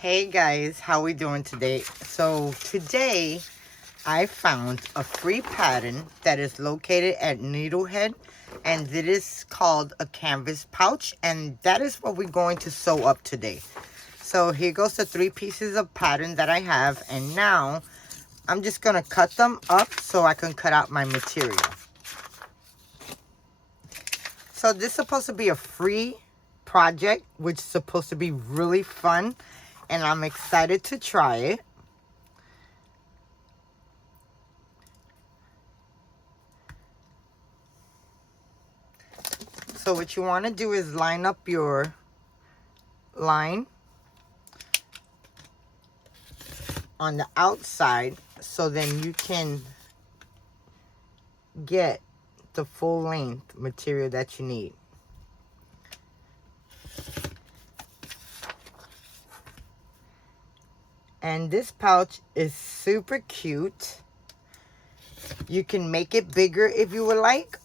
Hey guys, how we doing today? So today I found a free pattern that is located at Needlehead, and it is called a canvas pouch, and that is what we're going to sew up today. So here goes the 3 pieces of pattern that I have, and now I'm just gonna cut them up so I can cut out my material. So this is supposed to be a free project, which is supposed to be really fun, and I'm excited to try it. So what you want to do is line up your line on the outside so then you can get the full length material that you need. And this pouch is super cute. You can make it bigger if you would like.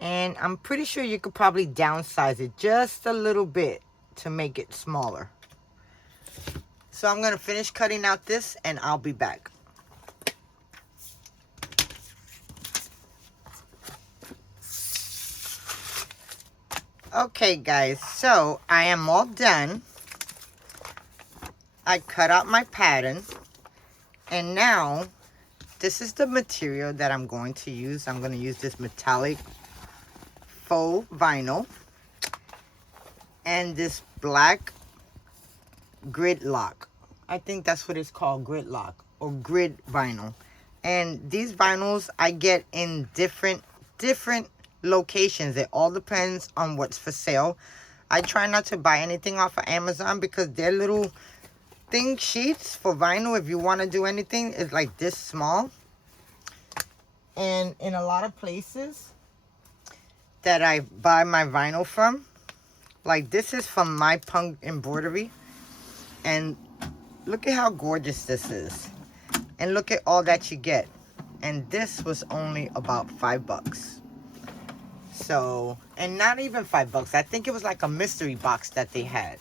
And I'm pretty sure you could probably downsize it just a little bit to make it smaller. So I'm going to finish cutting out this and I'll be back. Okay guys, so I am all done. I cut out my pattern, and now this is the material that I'm going to use. I'm going to use this metallic faux vinyl and this black gridlock. I think that's what it's called, gridlock or grid vinyl. And these vinyls I get in different locations. It all depends on what's for sale. I try not to buy anything off of Amazon because their little thing sheets for vinyl, if you want to do anything, is like this small. And in a lot of places that I buy my vinyl from, like this is from My Punk Embroidery, and look at how gorgeous this is, and look at all that you get. And this was only about $5. So, and not even $5. I think it was like a mystery box that they had.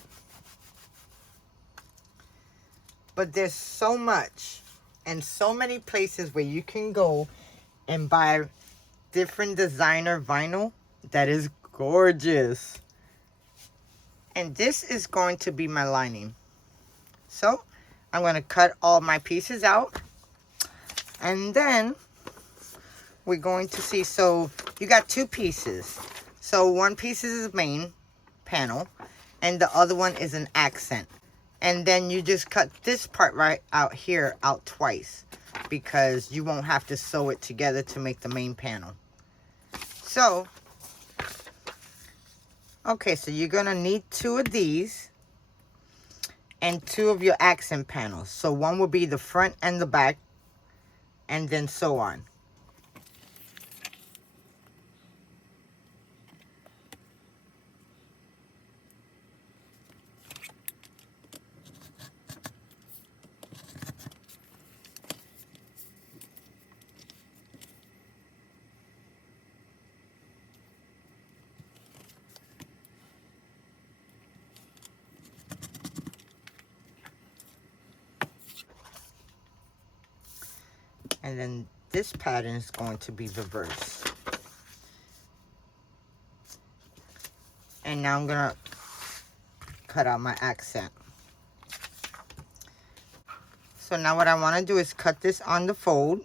But there's so much and so many places where you can go and buy different designer vinyl that is gorgeous. And this is going to be my lining. So I'm going to cut all my pieces out, and then we're going to see. So you got 2 pieces. So one piece is the main panel and the other one is an accent. And then you just cut this part right out here out twice, because you won't have to sew it together to make the main panel. So, okay, so you're going to need 2 of these and 2 of your accent panels. So one will be the front and the back, and then so on. And then this pattern is going to be reverse. And now I'm going to cut out my accent. So now what I want to do is cut this on the fold.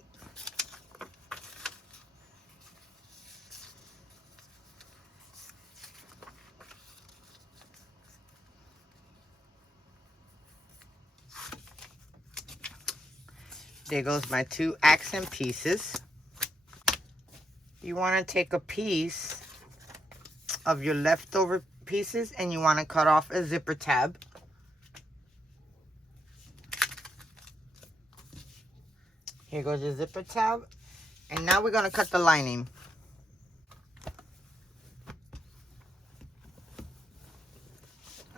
There goes my 2 accent pieces. You want to take a piece of your leftover pieces and you want to cut off a zipper tab. Here goes the zipper tab. And now we're going to cut the lining.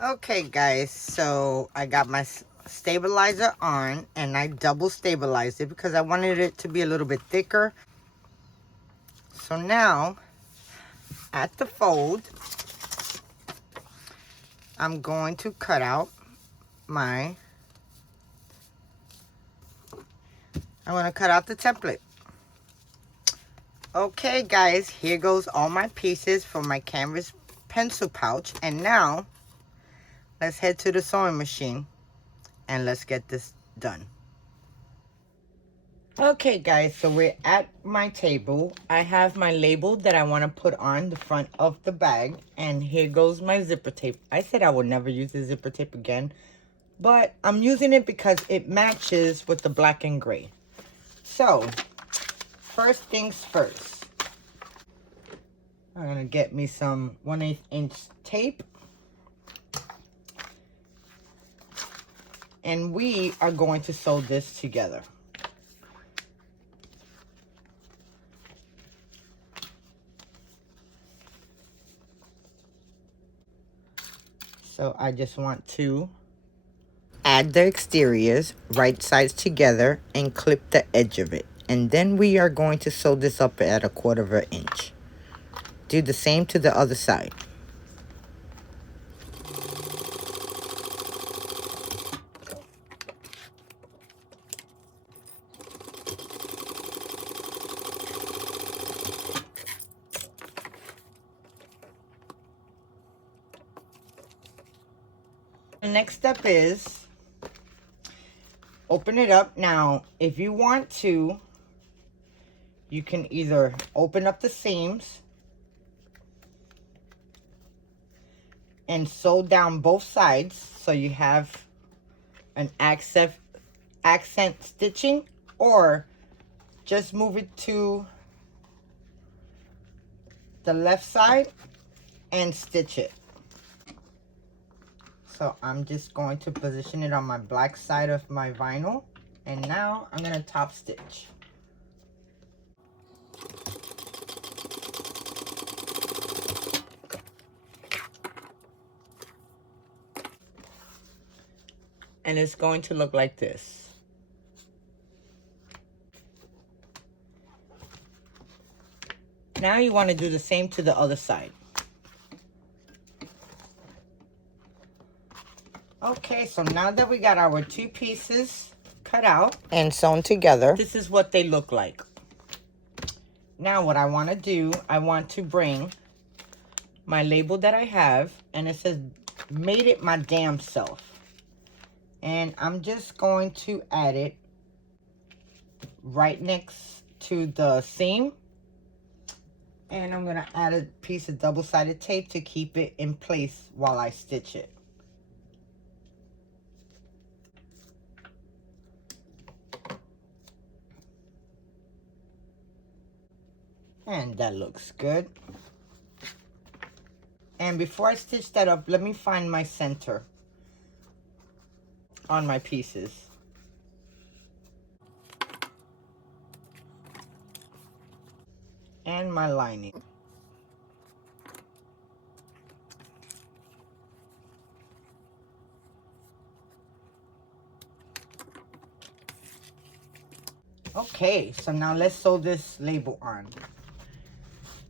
Okay guys, so I got my stabilizer on and I double stabilized it because I wanted it to be a little bit thicker. So now at the fold, I'm going to cut out my, I'm going to cut out the template. Okay guys, here goes all my pieces for my canvas pencil pouch. And now, let's head to the sewing machine and let's get this done. Okay guys, so we're at my table. I have my label that I want to put on the front of the bag. And here goes my zipper tape. I said I would never use the zipper tape again, but I'm using it because it matches with the black and gray. So, first things first. I'm going to get me some 1/8 inch tape. And we are going to sew this together. So I just want to add the exteriors, right sides together, and clip the edge of it. And then we are going to sew this up at 1/4 inch. Do the same to the other side. The next step is open it up. Now, if you want to, you can either open up the seams and sew down both sides so you have an accent stitching, or just move it to the left side and stitch it. So I'm just going to position it on my black side of my vinyl, and now I'm going to top stitch. And it's going to look like this. Now you want to do the same to the other side. Okay, so now that we got our two pieces cut out and sewn together, this is what they look like. Now what I want to do, I want to bring my label that I have, and it says, "Made it my damn self." And I'm just going to add it right next to the seam. And I'm going to add a piece of double-sided tape to keep it in place while I stitch it. And that looks good. And before I stitch that up, let me find my center on my pieces. And my lining. Okay, so now let's sew this label on.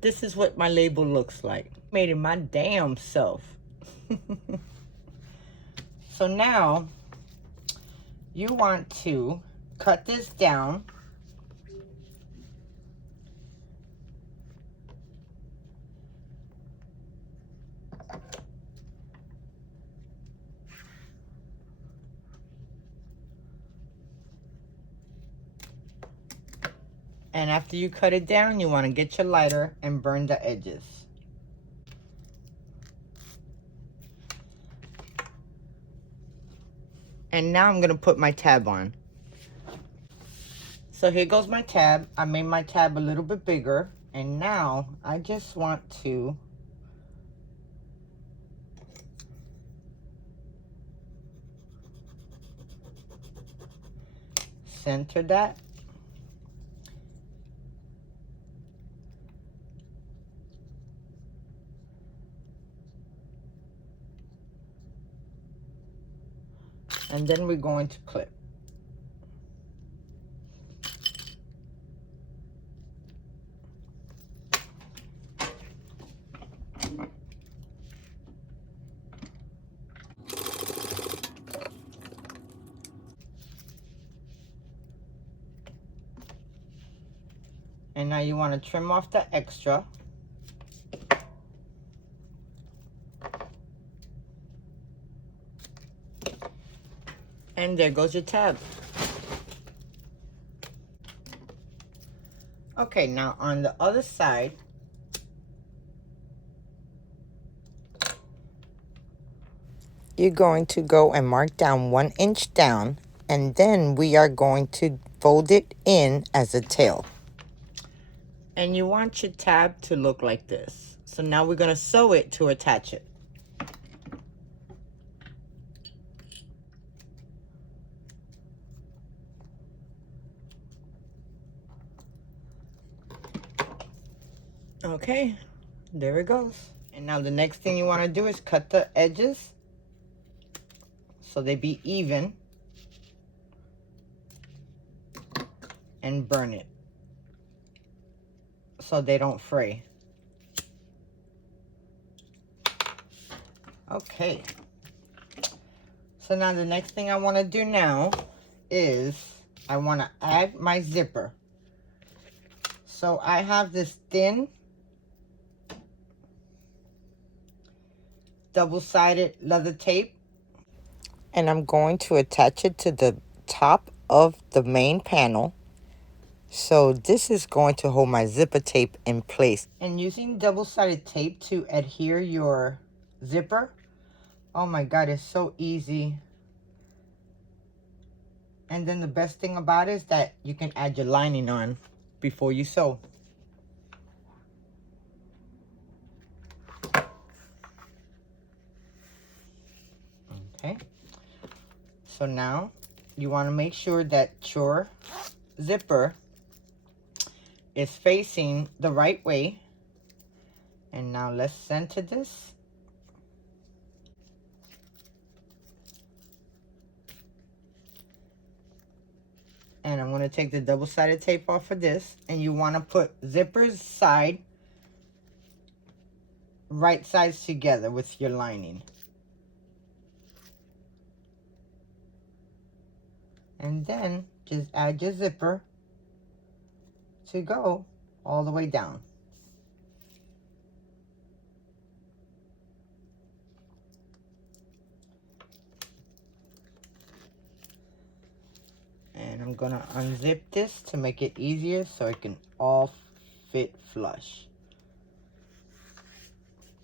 This is what my label looks like. Made it my damn self. So now you want to cut this down. And after you cut it down, you want to get your lighter and burn the edges. And now I'm going to put my tab on. So here goes my tab. I made my tab a little bit bigger. And now I just want to center that. And then we're going to clip. And now you want to trim off the extra. And there goes your tab. Okay, now on the other side, you're going to go and mark down 1 inch down, and then we are going to fold it in as a tail. And you want your tab to look like this. So now we're going to sew it to attach it. Okay, there it goes. And now the next thing you want to do is cut the edges so they be even, and burn it so they don't fray. Okay, so now the next thing I want to do now is I want to add my zipper. So I have this thin double-sided leather tape, and I'm going to attach it to the top of the main panel. So this is going to hold my zipper tape in place. And using double-sided tape to adhere your zipper, oh my God, it's so easy. And then the best thing about it is that you can add your lining on before you sew. Okay, so now you want to make sure that your zipper is facing the right way. And now let's center this. And I'm going to take the double-sided tape off of this, and you want to put zipper's side right sides together with your lining. And then just add your zipper to go all the way down. And I'm gonna unzip this to make it easier so it can all fit flush.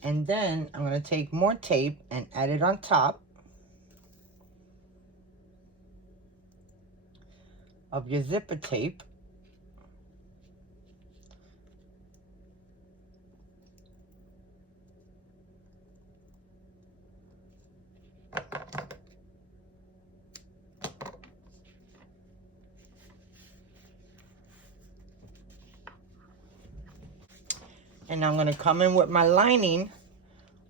And then I'm gonna take more tape and add it on top of your zipper tape. And I'm going to come in with my lining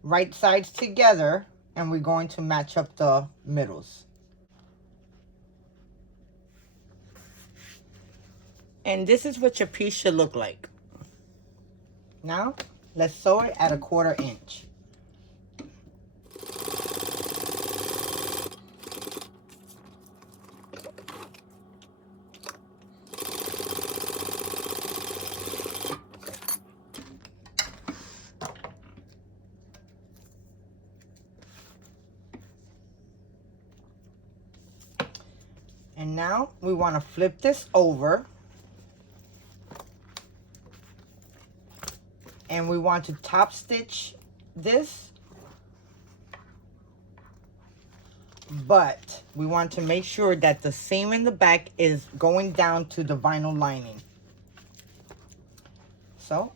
right sides together, and we're going to match up the middles. And this is what your piece should look like. Now, let's sew it at 1/4 inch. And now we want to flip this over, and we want to top stitch this, but we want to make sure that the seam in the back is going down to the vinyl lining. So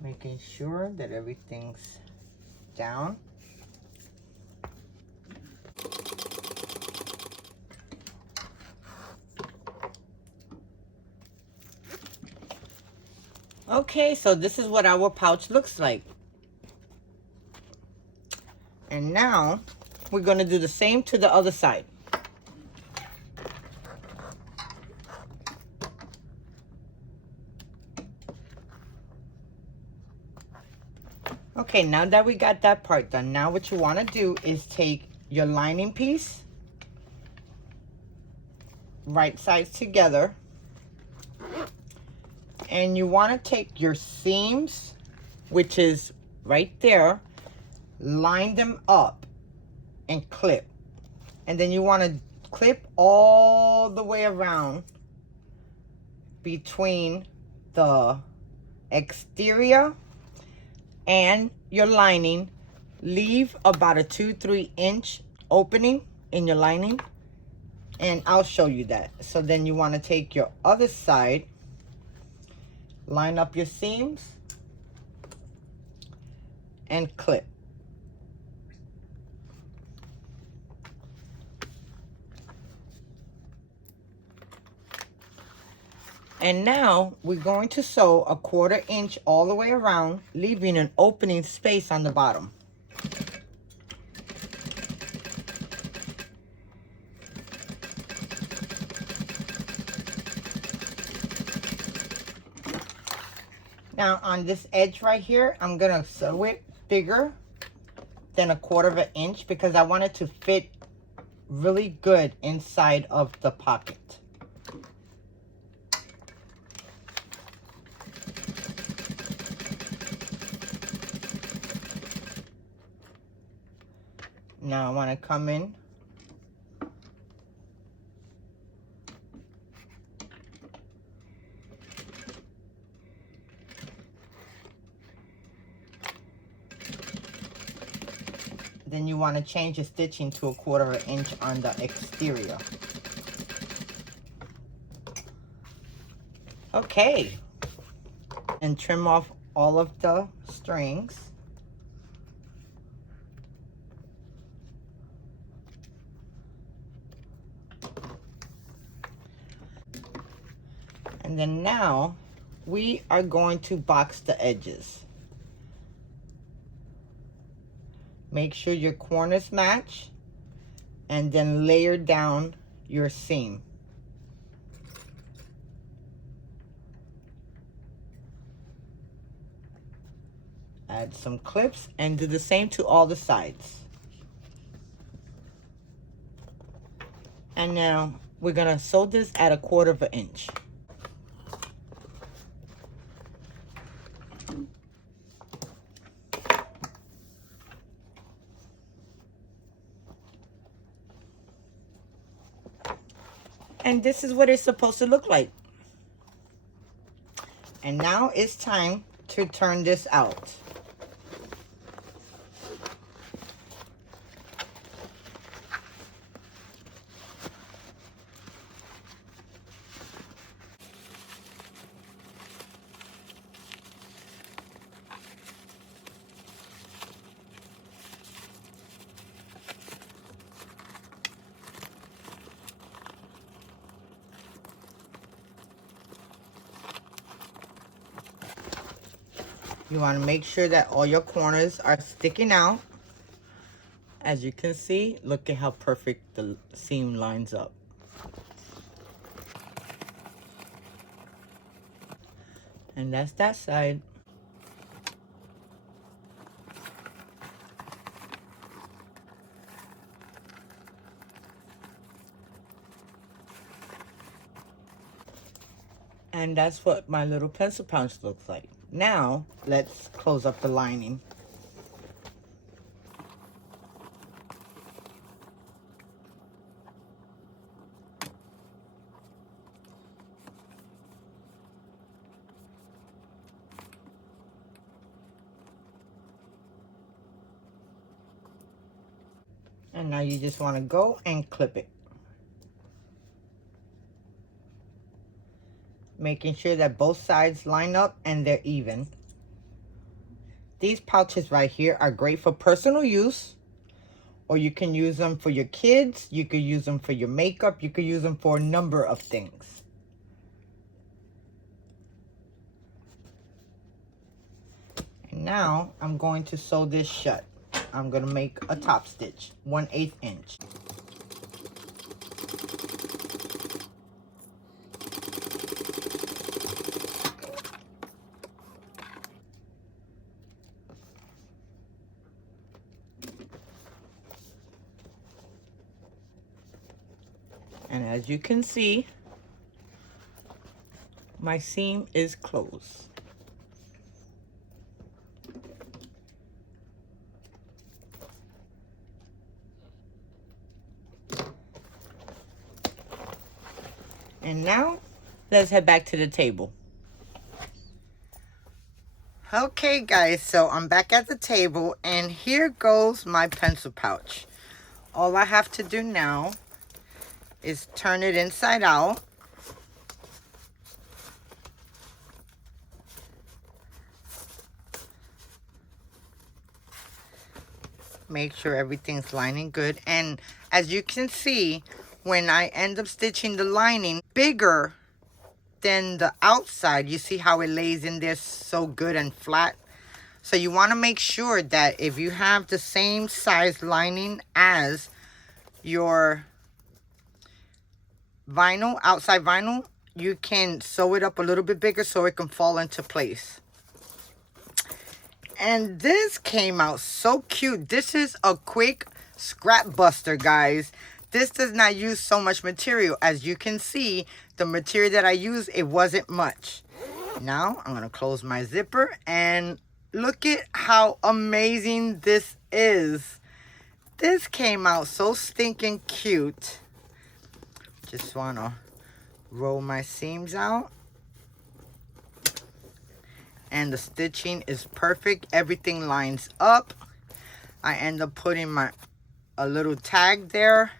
making sure that everything's down. Okay, so this is what our pouch looks like. And now we're going to do the same to the other side. Okay, now that we got that part done, now what you want to do is take your lining piece, right sides together, and you want to take your seams, which is right there, line them up and clip. And then you want to clip all the way around between the exterior and your lining. Leave about a 2-3 inch opening in your lining, and I'll show you that. So then you want to take your other side, line up your seams, and clip. And now we're going to sew a 1/4 inch all the way around, leaving an opening space on the bottom. Now on this edge right here, I'm gonna sew it bigger than a 1/4 inch because I want it to fit really good inside of the pocket. Now I want to come in then you want to change the stitching to a 1/4 inch on the exterior. Okay, and trim off all of the strings. And then now we are going to box the edges. Make sure your corners match, and then layer down your seam. Add some clips and do the same to all the sides. And now we're gonna sew this at a 1/4 inch. And this is what it's supposed to look like. And now it's time to turn this out. You want to make sure that all your corners are sticking out. As you can see, look at how perfect the seam lines up. And that's that side. And that's what my little pencil pouch looks like. Now, let's close up the lining. And now you just want to go and clip it. Making sure that both sides line up and they're even. These pouches right here are great for personal use, or you can use them for your kids, you could use them for your makeup, you could use them for a number of things. And now I'm going to sew this shut. I'm going to make a top stitch, 1/8 inch. as you can see, my seam is closed. And now, let's head back to the table. Okay guys, so I'm back at the table and here goes my pencil pouch. All I have to do now is turn it inside out. Make sure everything's lining good. And as you can see, when I end up stitching the lining bigger than the outside, you see how it lays in there so good and flat. So you want to make sure that if you have the same size lining as your vinyl, outside vinyl, you can sew it up a little bit bigger so it can fall into place. And this came out so cute. This is a quick scrap buster, guys. This does not use so much material. As you can see, the material that I use, it wasn't much. Now, I'm going to close my zipper and look at how amazing this is. This came out so stinking cute. Just want to roll my seams out. And the stitching is perfect. Everything lines up. I end up putting a little tag there.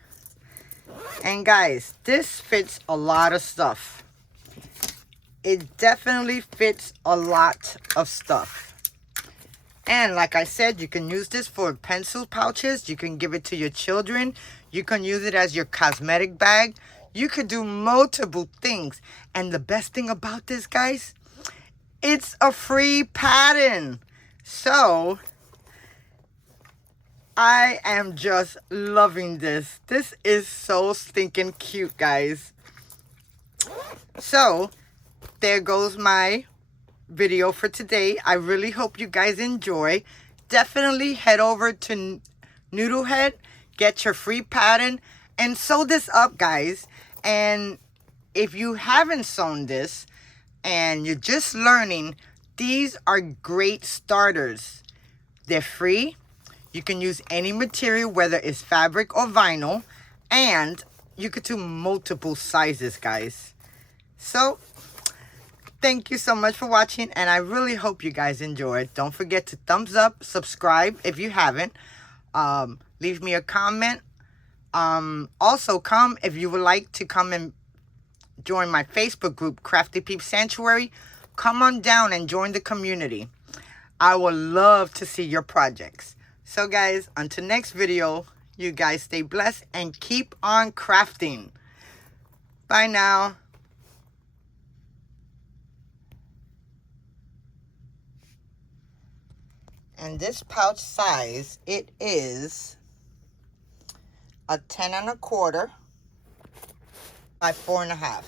And guys, this fits a lot of stuff. It definitely fits a lot of stuff. And like I said, you can use this for pencil pouches. You can give it to your children. You can use it as your cosmetic bag. You could do multiple things. And the best thing about this, guys, it's a free pattern. So I am just loving this. This is so stinking cute, guys. So there goes my video for today. I really hope you guys enjoy. Definitely head over to Noodlehead, get your free pattern, and sew this up, guys. And if you haven't sewn this and you're just learning, these are great starters. They're free. You can use any material, whether it's fabric or vinyl, and you could do multiple sizes, guys. So thank you so much for watching, and I really hope you guys enjoyed. Don't forget to thumbs up, subscribe if you haven't. Leave me a comment. Also, come if you would like to come and join my Facebook group, Crafty Peeps Sanctuary. Come on down and join the community. I would love to see your projects. So guys, until next video, you guys stay blessed and keep on crafting. Bye now. And this pouch size, it is a 10 1/4 by 4 1/2.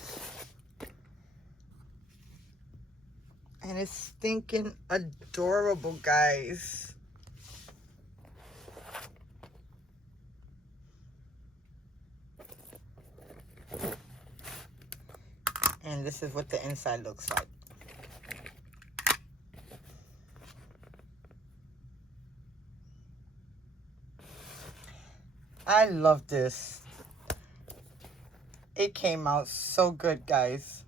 And it's stinking adorable, guys. And this is what the inside looks like. I love this. It came out so good, guys.